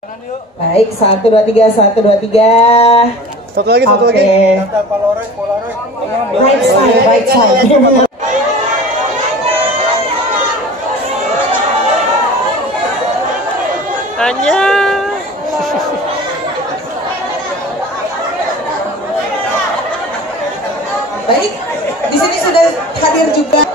Baik, 1, 2, 3, 1, 2, 3. Satu lagi. Right side. Anya. Baik, di sini sudah hadir juga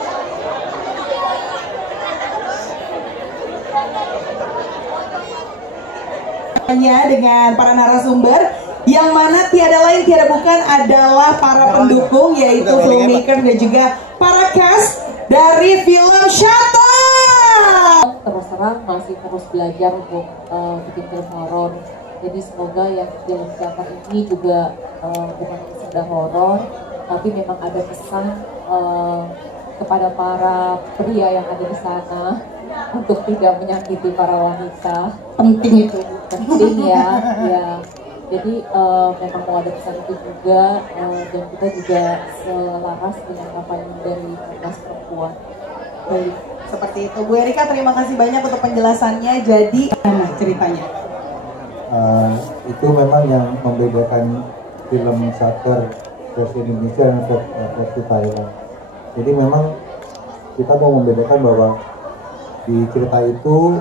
dengan para narasumber yang mana tiada lain tiada bukan adalah para pendukung yaitu filmmaker dan juga para cast dari film Shutter. Terus terang masih terus belajar untuk bikin film horor. Jadi semoga yang film Shutter ini juga bukan sekedar horor, tapi memang ada pesan kepada para pria yang ada di sana untuk tidak menyakiti para wanita. Penting itu. Penting ya. Jadi memang mau ada pesan itu juga, dan kita juga selaras dengan apa yang dari Komnas Perempuan. Baik, seperti itu. Bu Erika, terima kasih banyak untuk penjelasannya. Jadi, ceritanya? Itu memang yang membedakan film Shutter versi Indonesia dan versi Thailand. Jadi memang kita mau membedakan bahwa di cerita itu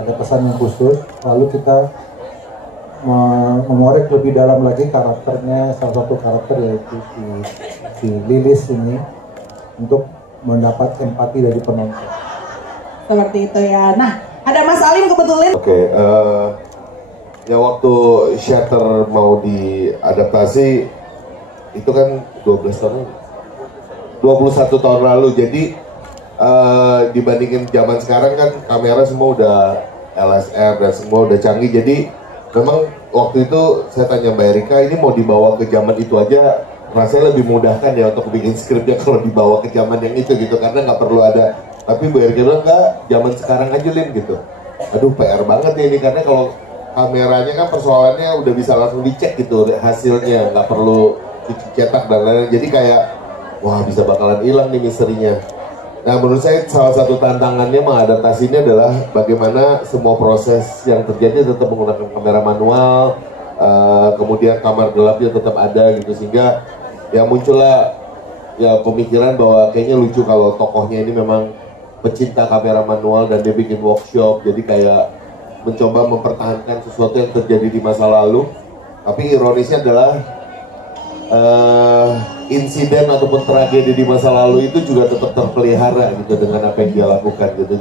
ada pesan yang khusus, lalu kita mengorek lebih dalam lagi karakternya, salah satu karakter yaitu si Lilis ini, untuk mendapat empati dari penonton. Seperti itu ya. Nah, ada Mas Alim kebetulan. Oke, ya waktu Shutter mau diadaptasi itu kan 21 tahun lalu. Jadi dibandingin zaman sekarang kan kamera semua udah LSR dan semua udah canggih. Jadi memang waktu itu saya tanya Mbak Erika, ini mau dibawa ke zaman itu aja rasanya lebih mudahkan ya untuk bikin skripnya kalau dibawa ke zaman yang itu gitu, karena nggak perlu ada. Tapi Mbak Erika bilang enggak, zaman sekarang aja Lin gitu. Aduh PR banget ya ini, karena kalau kameranya kan persoalannya udah bisa langsung dicek gitu hasilnya, nggak perlu cetak dan lain-lain. Jadi kayak wah bisa bakalan hilang nih misterinya. Nah menurut saya salah satu tantangannya mengadaptasinya adalah bagaimana semua proses yang terjadi tetap menggunakan kamera manual, kemudian kamar gelapnya tetap ada gitu, sehingga ya muncullah ya pemikiran bahwa kayaknya lucu kalau tokohnya ini memang pecinta kamera manual dan dia bikin workshop, jadi kayak mencoba mempertahankan sesuatu yang terjadi di masa lalu. Tapi ironisnya adalah insiden ataupun tragedi di masa lalu itu juga tetap terpelihara gitu dengan apa yang dia lakukan gitu,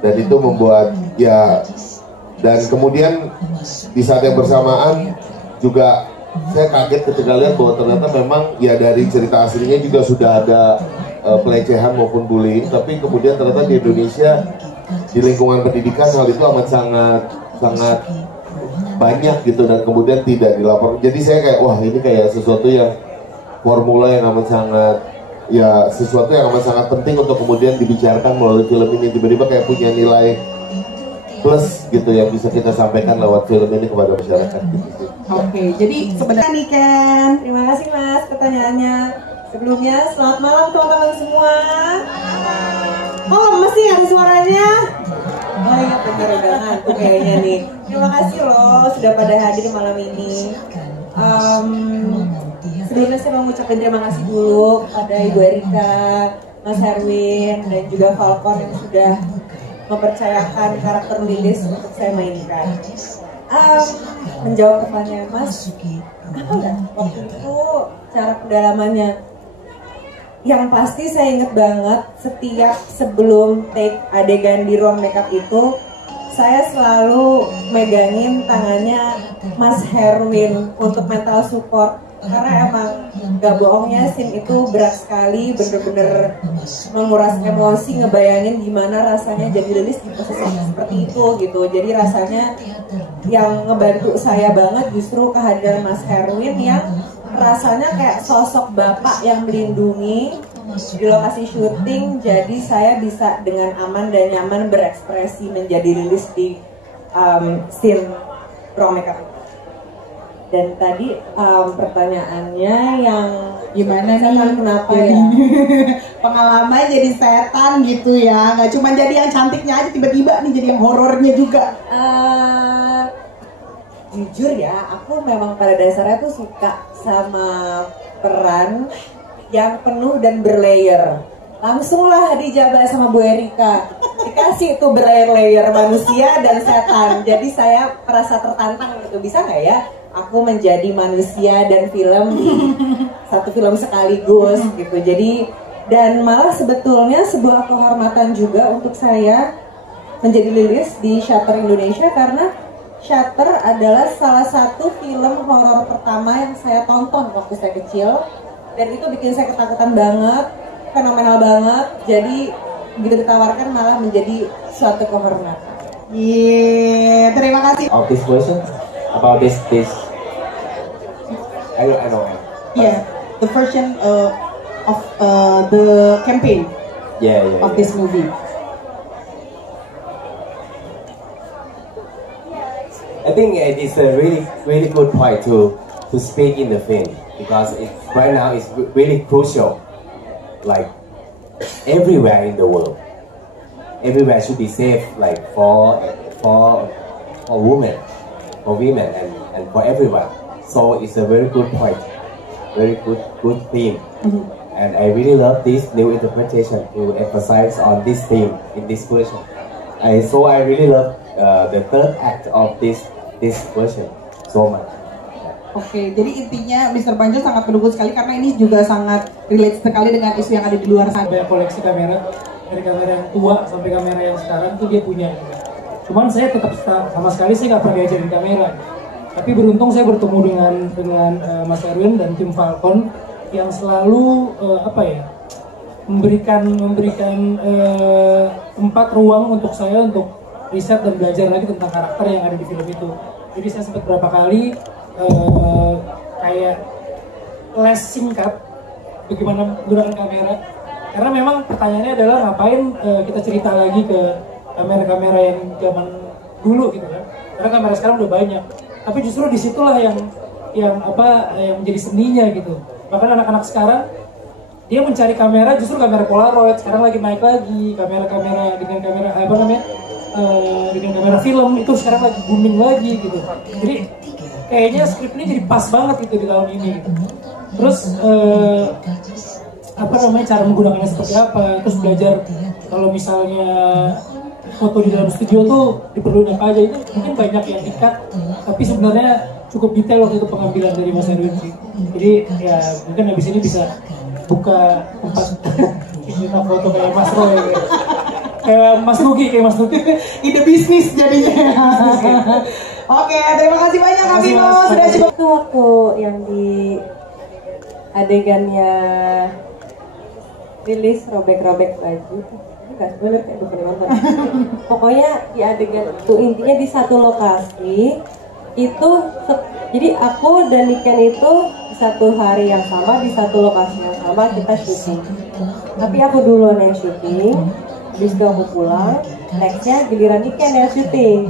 dan itu membuat ya, dan kemudian di saat yang bersamaan juga saya kaget ketika lihat bahwa ternyata memang ya dari cerita aslinya juga sudah ada pelecehan maupun bullying, tapi kemudian ternyata di Indonesia di lingkungan pendidikan hal itu amat sangat banyak gitu, dan kemudian tidak dilaporkan. Jadi saya kayak wah ini kayak sesuatu yang formula yang amat sangat ya, sesuatu yang amat sangat penting untuk kemudian dibicarakan melalui film ini, tiba-tiba kayak punya nilai plus gitu yang bisa kita sampaikan lewat film ini kepada masyarakat gitu. Oke, jadi sebenarnya nih Ken, terima kasih Mas pertanyaannya. Sebelumnya selamat malam teman-teman semua. Oh lemes sih ada suaranya. Oh iya bener udah ngantuk kayaknya nih. Terima kasih loh sudah pada hadir malam ini. Sebelumnya saya mau mengucapkan terima kasih dulu pada Ibu Erika, Mas Herwin, dan juga Falcon yang sudah mempercayakan karakter Lilis untuk saya mainkan. Menjawab pertanyaan Mas, apa ya waktu itu cara pendalamannya? Yang pasti saya inget banget setiap sebelum take adegan di ruang makeup itu, saya selalu megangin tangannya Mas Herwin untuk mental support, karena emang gak bohongnya scene itu berat sekali, bener-bener menguras emosi, ngebayangin gimana rasanya jadi Lilis di posisi seperti itu gitu. Jadi rasanya yang ngebantu saya banget justru kehadiran Mas Herwin yang rasanya kayak sosok bapak yang melindungi di lokasi syuting, jadi saya bisa dengan aman dan nyaman berekspresi menjadi Lilis di scene ruang makeup. Dan tadi pertanyaannya yang gimana nih kenapa ya pengalaman jadi setan gitu ya, nggak cuma jadi yang cantiknya aja, tiba-tiba nih jadi yang horornya juga. Jujur ya, aku memang pada dasarnya tuh suka sama peran yang penuh dan berlayer. Langsung lah dijabah sama Bu Erika, dikasih tuh berlayer-layer manusia dan setan. Jadi saya merasa tertantang gitu, bisa nggak ya aku menjadi manusia dan film di satu film sekaligus gitu. Jadi dan malah sebetulnya sebuah kehormatan juga untuk saya menjadi Lilis di Shutter Indonesia, karena Shutter adalah salah satu film horor pertama yang saya tonton waktu saya kecil, dan itu bikin saya ketakutan banget, fenomenal banget. Jadi begitu ditawarkan malah menjadi suatu kehormatan. Iya, terima kasih. Of this version about this I know. Yeah, the version of the campaign of this movie. I think it is a really good point to speak in the film, because right now it's really crucial. Like everywhere in the world, everywhere should be safe. Like for women, and for everyone. So it's a very good point, very good theme. And I really love this new interpretation to emphasize on this theme in this version. So I really love the third act of this version so much. Oke, jadi intinya Mr. Panjo sangat mendukung sekali karena ini juga sangat relate sekali dengan isu yang ada di luar sana. Banyak koleksi kamera, dari kamera yang tua sampai kamera yang sekarang tuh dia punya. Cuman saya tetap sama sekali saya nggak pernah diajarin kamera. Tapi beruntung saya bertemu dengan Mas Erwin dan tim Falcon yang selalu memberikan tempat ruang untuk saya untuk riset dan belajar lagi tentang karakter yang ada di film itu. Jadi saya sempat berapa kali kayak les singkat bagaimana menggunakan kamera, karena memang pertanyaannya adalah ngapain kita cerita lagi ke kamera-kamera yang zaman dulu gitu kan, karena kamera sekarang udah banyak, tapi justru disitulah yang menjadi seninya gitu. Bahkan anak-anak sekarang dia mencari kamera, justru kamera Polaroid sekarang lagi naik lagi, kamera dengan kamera dengan kamera film itu sekarang lagi booming lagi gitu. Jadi kayaknya skrip ini jadi pas banget gitu di tahun ini gitu. Terus cara menggunakannya seperti apa, terus belajar kalau misalnya foto di dalam studio tuh diperlukan apa aja, itu mungkin banyak yang ikat, tapi sebenarnya cukup detail waktu itu pengambilan dari Mas Erwin sih. Jadi ya mungkin habis ini bisa buka tempat foto kayak Mas Roy kayak Mas Nugi. Ide bisnis jadinya. Oke, terima kasih banyak Kak Bimo sudah coba. Itu waktu yang di adegannya Lilis robek-robek baju, ini gak spoiler kayak udah pernah nonton. Pokoknya di adegan itu intinya di satu lokasi itu, jadi aku dan Niken itu satu hari yang sama di satu lokasi yang sama kita syuting. Tapi aku duluan yang syuting, habis itu aku pulang, nextnya giliran Niken yang syuting.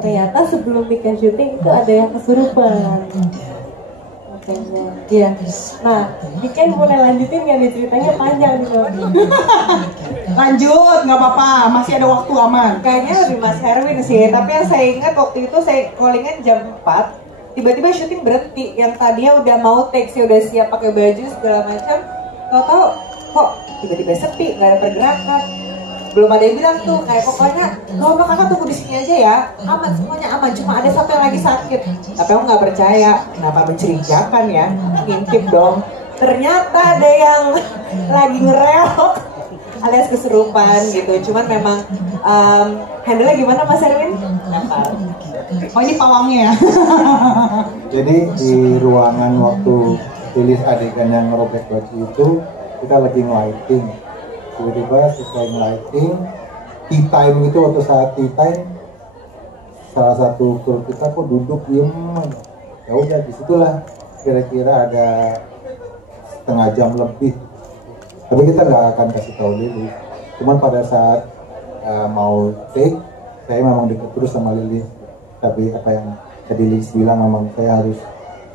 Ternyata sebelum Niken syuting itu ada yang kesurupan. Makanya, iya. Nah, Niken boleh lanjutin nggak nih ceritanya panjang nih. Lanjut, nggak apa-apa, masih ada waktu, aman. Kayaknya lebih Mas Herwin sih, tapi yang saya ingat waktu itu saya callingan jam 4, tiba-tiba syuting berhenti. Yang tadinya udah mau take, saya udah siap pakai baju segala macam, tahu-tahu kok tiba-tiba sepi, nggak ada pergerakan. Belum ada yang bilang tuh, kayak pokoknya kalau kakak tunggu di sini aja ya, aman, semuanya aman, cuma ada satu yang lagi sakit. Tapi aku nggak percaya, kenapa mencurigakan ya, ngintip dong. Ternyata ada yang lagi ngereok alias kesurupan gitu. Cuman memang handle-nya gimana Mas Erwin? Oh ini pawangnya ya. Jadi di ruangan waktu tulis adegan yang ngerobek baju itu, kita lagi nge-lighting. Tiba-tiba setelah nge-lighting, tea time itu, waktu saat tea time, salah satu kru kita kok duduk diem. Ya udah, disitulah kira-kira ada setengah jam lebih. Tapi kita nggak akan kasih tahu Lili. Cuman pada saat mau take, saya memang deket terus sama Lili. Tapi apa yang tadi Lili bilang, memang saya harus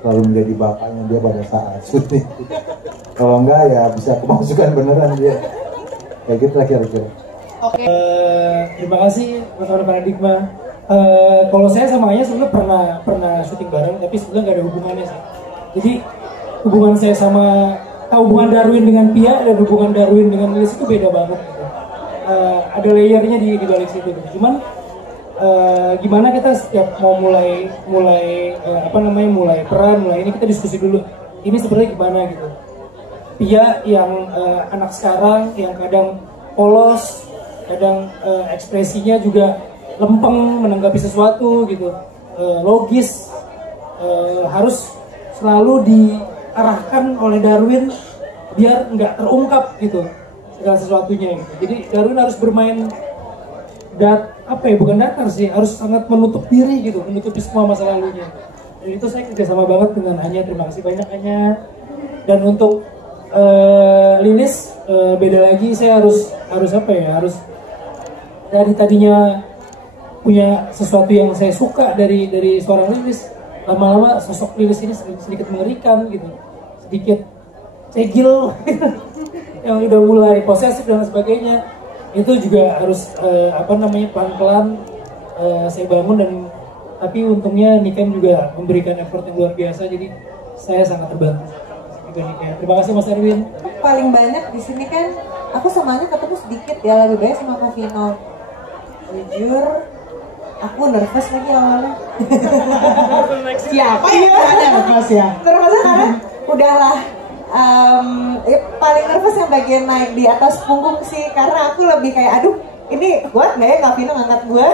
selalu menjadi bapaknya dia pada saat syuting. Kalau enggak ya bisa kemasukan beneran dia. Kayak gitu lah kira-kira. Oke. Terima kasih teman-teman Paradigma. Kalau saya sama Anya sebenarnya pernah syuting bareng, tapi sebenarnya nggak ada hubungannya sih. Jadi hubungan saya sama hubungan Darwin dengan Pia dan hubungan Darwin dengan Lilis itu beda banget. Gitu. Ada layernya di balik situ. Gitu. Cuman gimana kita setiap mau mulai peran, mulai ini kita diskusi dulu. Ini sebenarnya gimana gitu. Pia yang anak sekarang yang kadang polos, kadang ekspresinya juga lempeng menanggapi sesuatu gitu, logis, harus selalu diarahkan oleh Darwin biar nggak terungkap gitu segala sesuatunya gitu. Jadi Darwin harus bermain bukan datar sih, harus sangat menutup diri gitu, menutupi semua masa lalunya. Dan itu saya kerjasama banget dengan Anya, terima kasih banyak Anya. Dan untuk Lilis beda lagi, saya harus dari tadinya punya sesuatu yang saya suka dari seorang Lilis, lama-lama sosok Lilis ini sedikit mengerikan gitu, sedikit cegil yang udah mulai posesif dan sebagainya. Itu juga harus pelan-pelan saya bangun, dan tapi untungnya Niken juga memberikan effort yang luar biasa, jadi saya sangat terbantu. Terima kasih Mas Erwin. Paling banyak di sini kan aku samanya ketemu sedikit ya, lebih banyak sama Kak Vino. Jujur, aku nervous lagi awalnya. Siapa ya? Nervous ya? Nervous karena udahlah. Paling nervous yang bagian naik di atas punggung sih, karena aku lebih kayak aduh ini kuat nggak ya Kak Vino ngangkat gue.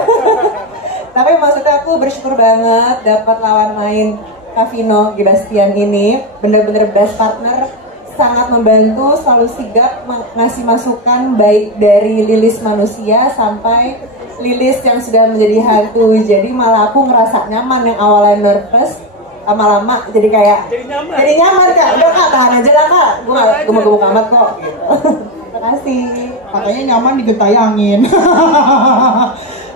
Tapi maksudnya aku bersyukur banget dapat lawan main Kak Vino Gebastian ini, bener-bener best partner, sangat membantu, selalu sigap ngasih masukan baik dari Lilis manusia sampai Lilis yang sudah menjadi hantu. Jadi malah aku ngerasa nyaman, yang awalnya nervous lama-lama jadi kayak jadi nyaman Kak. Udah Kak, tahan aja lah Kak, gue gak gemuk-gemuk amat kok gitu. Terima kasih. Katanya nyaman digentayangin.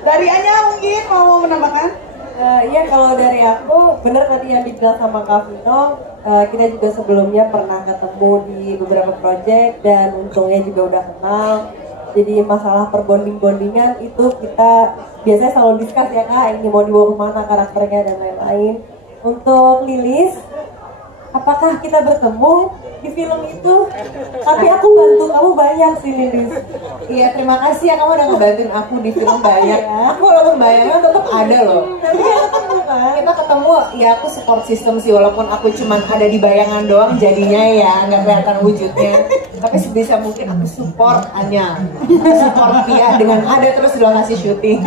Dari Anya mungkin mau menambahkan? Iya, kalau dari aku bener tadi yang dibilang sama Kak Vino, kita juga sebelumnya pernah ketemu di beberapa project dan untungnya juga udah kenal. Jadi masalah perbonding-bondingan itu kita biasanya selalu discuss ya Kak, ini mau dibawa kemana karakternya dan lain-lain. Untuk Lilis, apakah kita bertemu di film itu? Tapi aku bantu kamu banyak sih Lilis. Iya, terima kasih ya kamu udah ngebantuin aku di film banyak. Aku walaupun bayangnya tetap ada loh. Kita ketemu ya, aku support system sih, walaupun aku cuman ada di bayangan doang jadinya ya nggak kelihatan wujudnya. Tapi sebisa mungkin aku support Anya, support Pia dengan ada terus di lokasi syuting.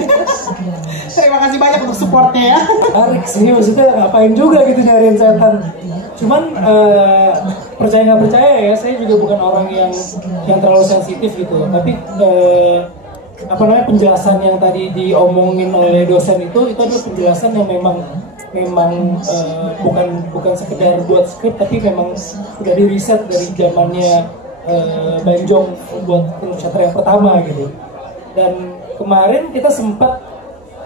Terima kasih banyak untuk supportnya ya. Tarik sih, maksudnya ngapain juga gitu nyariin setan. Cuman percaya nggak percaya ya, saya juga bukan orang yang terlalu sensitif gitu. Tapi penjelasan yang tadi diomongin oleh dosen itu adalah penjelasan yang memang bukan sekedar buat skrip, tapi memang sudah di riset dari zamannya Banjong buat film Shutter yang pertama gitu. Dan kemarin kita sempat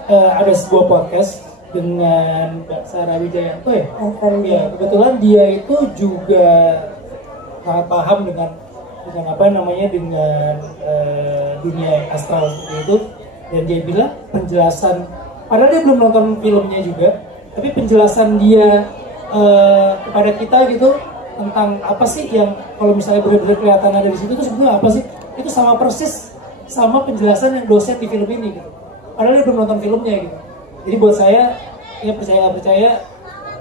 ada sebuah podcast dengan Mbak Sarah Wijayanto ya. Ya, kebetulan dia itu juga sangat paham dengan dunia astral seperti itu, dan dia bilang penjelasan, padahal dia belum nonton filmnya juga, tapi penjelasan dia kepada kita gitu tentang apa sih yang kalau misalnya benar-benar kelihatan ada di situ itu sebenarnya apa sih, itu sama persis sama penjelasan yang dosen di film ini gitu. Padahal dia belum nonton filmnya gitu. Jadi buat saya, ya percaya nggak percaya,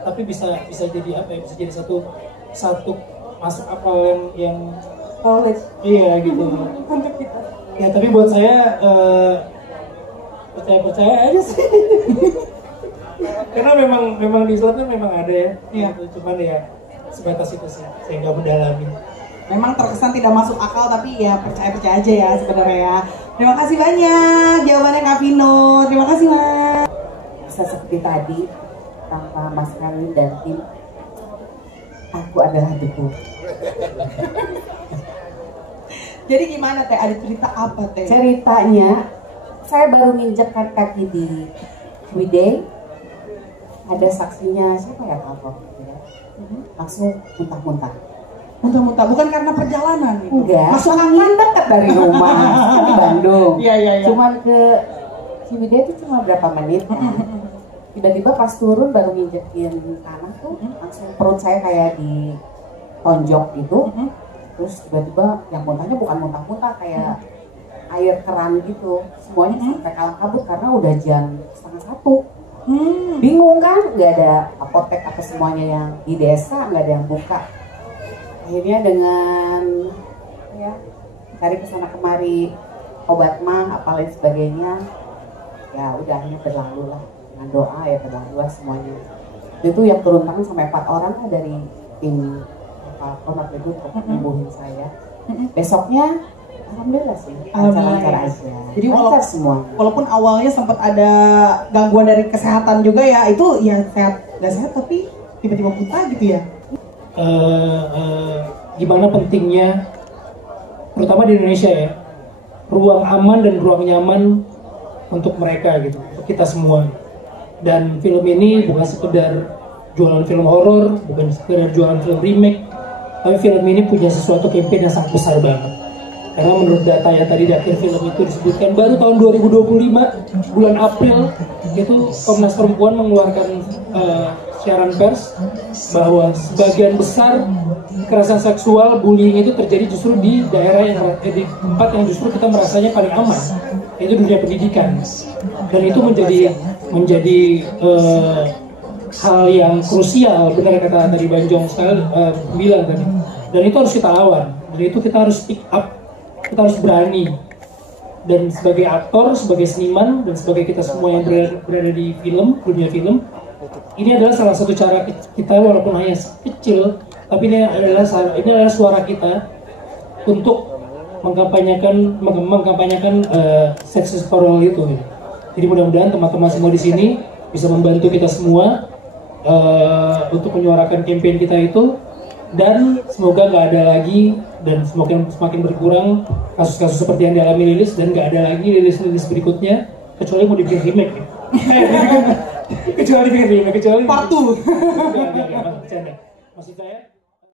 tapi bisa jadi bisa jadi satu masuk akal yang iya gitu. Ya tapi buat saya percaya aja sih. Karena memang di Islam kan memang ada ya. Gitu. Cuman ya sebatas itu sih, saya nggak mendalami. Memang terkesan tidak masuk akal, tapi ya percaya aja ya sebenarnya ya. Terima kasih banyak jawabannya Kak Vino. Terima kasih Mas. Bisa seperti tadi, tanpa Mas Erwin dan tim, aku adalah debu. Jadi gimana Teh? Ada cerita apa Teh? Ceritanya, saya baru nginjekkan kaki di Wide, ada saksinya siapa ya Kak? Langsung muntah-muntah. Muntah-muntah, bukan karena perjalanan gitu. Enggak, Masuk kan angin. dekat dari rumah, kan di Bandung. Iya, iya, iya. Cuman ke Ciwidey itu cuma berapa menit kan. Tiba-tiba pas turun baru nginjekin tanah tuh, langsung perut saya kayak ditonjok gitu. Terus tiba-tiba yang muntahnya bukan muntah-muntah, kayak air keran gitu. Semuanya sampai kalang kabut karena udah jam 12:30. Bingung kan, nggak ada apotek apa semuanya yang di desa, nggak ada yang buka. Akhirnya dengan ya cari kesana kemari obat mah apa lain sebagainya, ya udah akhirnya berlalu lah dengan doa ya, berlalu lah semuanya. Itu yang turun tangan sampai 4 orang lah dari tim Konat itu untuk menyembuhin saya. Besoknya alhamdulillah sih lancar-lancar aja. Jadi lancar semua. Walaupun awalnya sempat ada gangguan dari kesehatan juga ya, itu ya sehat nggak sehat tapi tiba-tiba buta gitu ya. Gimana pentingnya, terutama di Indonesia ya, ruang aman dan ruang nyaman untuk mereka gitu, untuk kita semua. Dan film ini bukan sekedar jualan film horor, bukan sekedar jualan film remake, tapi film ini punya sesuatu campaign yang sangat besar banget. Karena menurut data yang tadi di akhir film itu disebutkan, baru tahun 2025 bulan April itu Komnas Perempuan mengeluarkan siaran pers bahwa sebagian besar kekerasan seksual, bullying itu terjadi justru di daerah yang di tempat yang justru kita merasanya paling aman, yaitu dunia pendidikan. Dan itu menjadi hal yang krusial, benar kata tadi Banjong sekali bilang tadi. Dan itu harus kita lawan. Dan itu kita harus speak up, kita harus berani. Dan sebagai aktor, sebagai seniman, dan sebagai kita semua yang berada di film, dunia film, ini adalah salah satu cara kita, walaupun hanya kecil, tapi ini adalah suara kita untuk mengkampanyekan seks for all itu. Jadi mudah-mudahan teman-teman semua di sini bisa membantu kita semua untuk menyuarakan campaign kita itu, dan semoga nggak ada lagi dan semakin berkurang kasus-kasus seperti yang dialami Lilis, dan nggak ada lagi Lilis berikutnya kecuali mau dibikin remake ya. kecuali part 2. Enggak, bercanda. Maksud saya